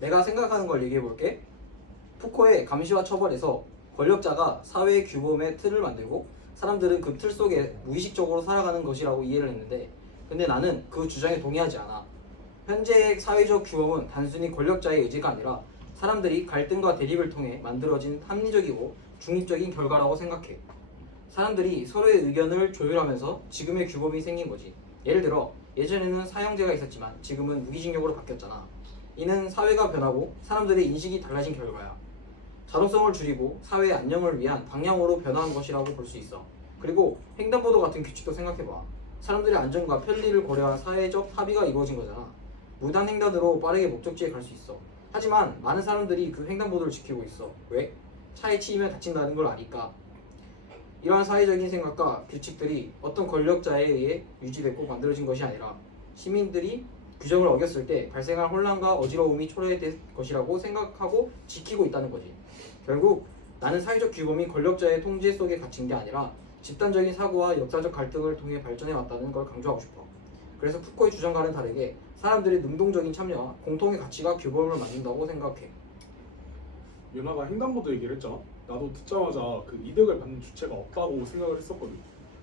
내가 생각하는 걸 얘기해 볼게. 푸코의 감시와 처벌에서 권력자가 사회의 규범의 틀을 만들고 사람들은 그 틀 속에 무의식적으로 살아가는 것이라고 이해를 했는데, 근데 나는 그 주장에 동의하지 않아. 현재의 사회적 규범은 단순히 권력자의 의지가 아니라 사람들이 갈등과 대립을 통해 만들어진 합리적이고 중립적인 결과라고 생각해. 사람들이 서로의 의견을 조율하면서 지금의 규범이 생긴 거지. 예를 들어 예전에는 사형제가 있었지만 지금은 무기징역으로 바뀌었잖아. 이는 사회가 변하고 사람들의 인식이 달라진 결과야. 자동성을 줄이고 사회의 안녕을 위한 방향으로 변화한 것이라고 볼 수 있어. 그리고 횡단보도 같은 규칙도 생각해봐. 사람들의 안전과 편리를 고려한 사회적 합의가 이루어진 거잖아. 무단 횡단으로 빠르게 목적지에 갈 수 있어. 하지만 많은 사람들이 그 횡단보도를 지키고 있어. 왜? 차에 치이면 다친다는 걸 아니까. 이러한 사회적인 생각과 규칙들이 어떤 권력자에 의해 유지됐고 만들어진 것이 아니라 시민들이 규정을 어겼을 때 발생한 혼란과 어지러움이 초래될 것이라고 생각하고 지키고 있다는 거지. 결국 나는 사회적 규범이 권력자의 통제 속에 갇힌 게 아니라 집단적인 사고와 역사적 갈등을 통해 발전해 왔다는 걸 강조하고 싶어. 그래서 푸코의 주장과는 다르게 사람들의 능동적인 참여와 공통의 가치가 규범을 만든다고 생각해. 윤아가 횡단보도 얘기를 했잖아. 나도 듣자마자 그 이득을 받는 주체가 없다고 생각을 했었거든.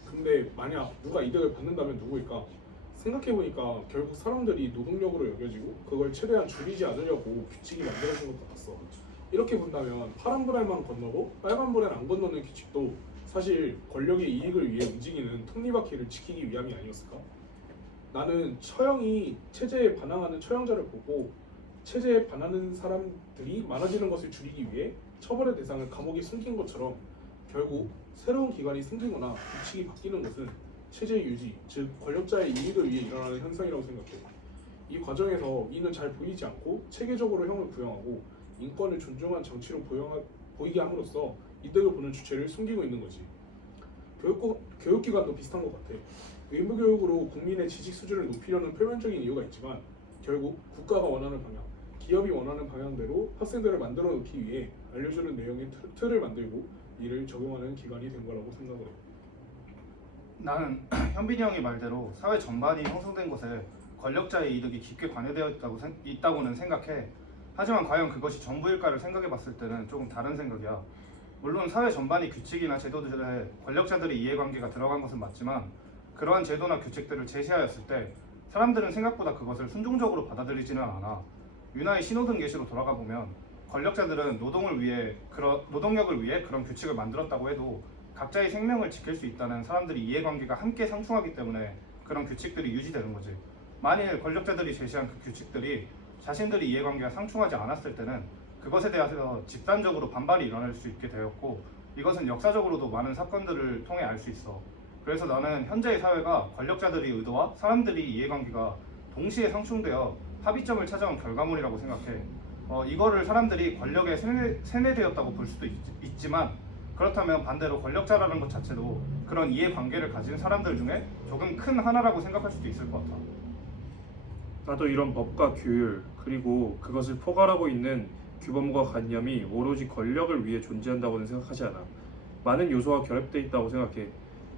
근데 만약 누가 이득을 받는다면 누구일까? 생각해보니까 결국 사람들이 노동력으로 여겨지고 그걸 최대한 줄이지 않으려고 규칙이 만들어진 것 같았어. 이렇게 본다면 파란불에만 건너고 빨간불엔 안 건너는 규칙도 사실 권력의 이익을 위해 움직이는 톱니바퀴를 지키기 위함이 아니었을까? 나는 처형이 체제에 반항하는 처형자를 보고 체제에 반하는 사람들이 많아지는 것을 줄이기 위해 처벌의 대상을 감옥에 숨긴 것처럼 결국 새로운 기관이 생기거나 규칙이 바뀌는 것은 체제 유지, 즉 권력자의 이익을 위해 일어나는 현상이라고 생각해. 이 과정에서 이는 잘 보이지 않고 체계적으로 형을 부여하고 인권을 존중한 정치로 보이게 함으로써 이득을 보는 주체를 숨기고 있는 거지. 교육기관도 비슷한 것 같아. 의무교육으로 국민의 지식 수준을 높이려는 표면적인 이유가 있지만 결국 국가가 원하는 방향, 기업이 원하는 방향대로 학생들을 만들어 놓기 위해 알려주는 내용의 틀을 만들고 이를 적용하는 기관이 된 거라고 생각을 해. 나는 현빈이 형이 말대로 사회 전반이 형성된 것에 권력자의 이득이 깊게 관여되어 있다고는 생각해. 하지만 과연 그것이 전부일까를 생각해 봤을 때는 조금 다른 생각이야. 물론 사회 전반이 규칙이나 제도들에 권력자들의 이해관계가 들어간 것은 맞지만 그러한 제도나 규칙들을 제시하였을 때 사람들은 생각보다 그것을 순종적으로 받아들이지는 않아. 윤하의 신호등 예시로 돌아가 보면 권력자들은 노동력을 위해 그런 규칙을 만들었다고 해도 각자의 생명을 지킬 수 있다는 사람들의 이해관계가 함께 상충하기 때문에 그런 규칙들이 유지되는 거지. 만일 권력자들이 제시한 그 규칙들이 자신들의 이해관계가 상충하지 않았을 때는 그것에 대해서 집단적으로 반발이 일어날 수 있게 되었고 이것은 역사적으로도 많은 사건들을 통해 알 수 있어. 그래서 나는 현재의 사회가 권력자들의 의도와 사람들의 이해관계가 동시에 상충되어 합의점을 찾아온 결과물이라고 생각해. 이거를 사람들이 권력에 세뇌되었다고 볼 수도 있지만 그렇다면 반대로 권력자라는 것 자체도 그런 이해관계를 가진 사람들 중에 조금 큰 하나라고 생각할 수도 있을 것 같아. 나도 이런 법과 규율, 그리고 그것을 포괄하고 있는 규범과 관념이 오로지 권력을 위해 존재한다고는 생각하지 않아. 많은 요소가 결합되어 있다고 생각해.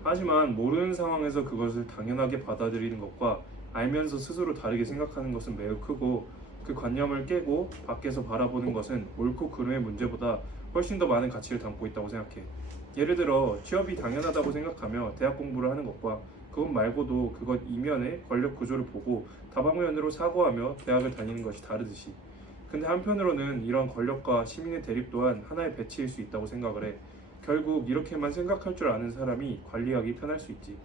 하지만 모르는 상황에서 그것을 당연하게 받아들이는 것과 알면서 스스로 다르게 생각하는 것은 매우 크고 그 관념을 깨고 밖에서 바라보는 것은 옳고 그름의 문제보다 훨씬 더 많은 가치를 담고 있다고 생각해. 예를 들어 취업이 당연하다고 생각하며 대학 공부를 하는 것과 그것 말고도 그것 이면의 권력 구조를 보고 다방면으로 사고하며 대학을 다니는 것이 다르듯이. 근데 한편으로는 이런 권력과 시민의 대립 또한 하나의 배치일 수 있다고 생각을 해. 결국 이렇게만 생각할 줄 아는 사람이 관리하기 편할 수 있지.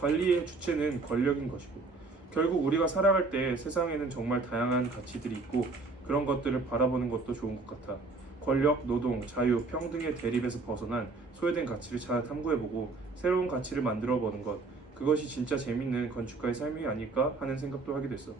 관리의 주체는 권력인 것이고 결국 우리가 살아갈 때 세상에는 정말 다양한 가치들이 있고 그런 것들을 바라보는 것도 좋은 것 같아. 권력, 노동, 자유, 평등의 대립에서 벗어난 소외된 가치를 잘 탐구해보고 새로운 가치를 만들어보는 것, 그것이 진짜 재밌는 건축가의 삶이 아닐까 하는 생각도 하게 됐어.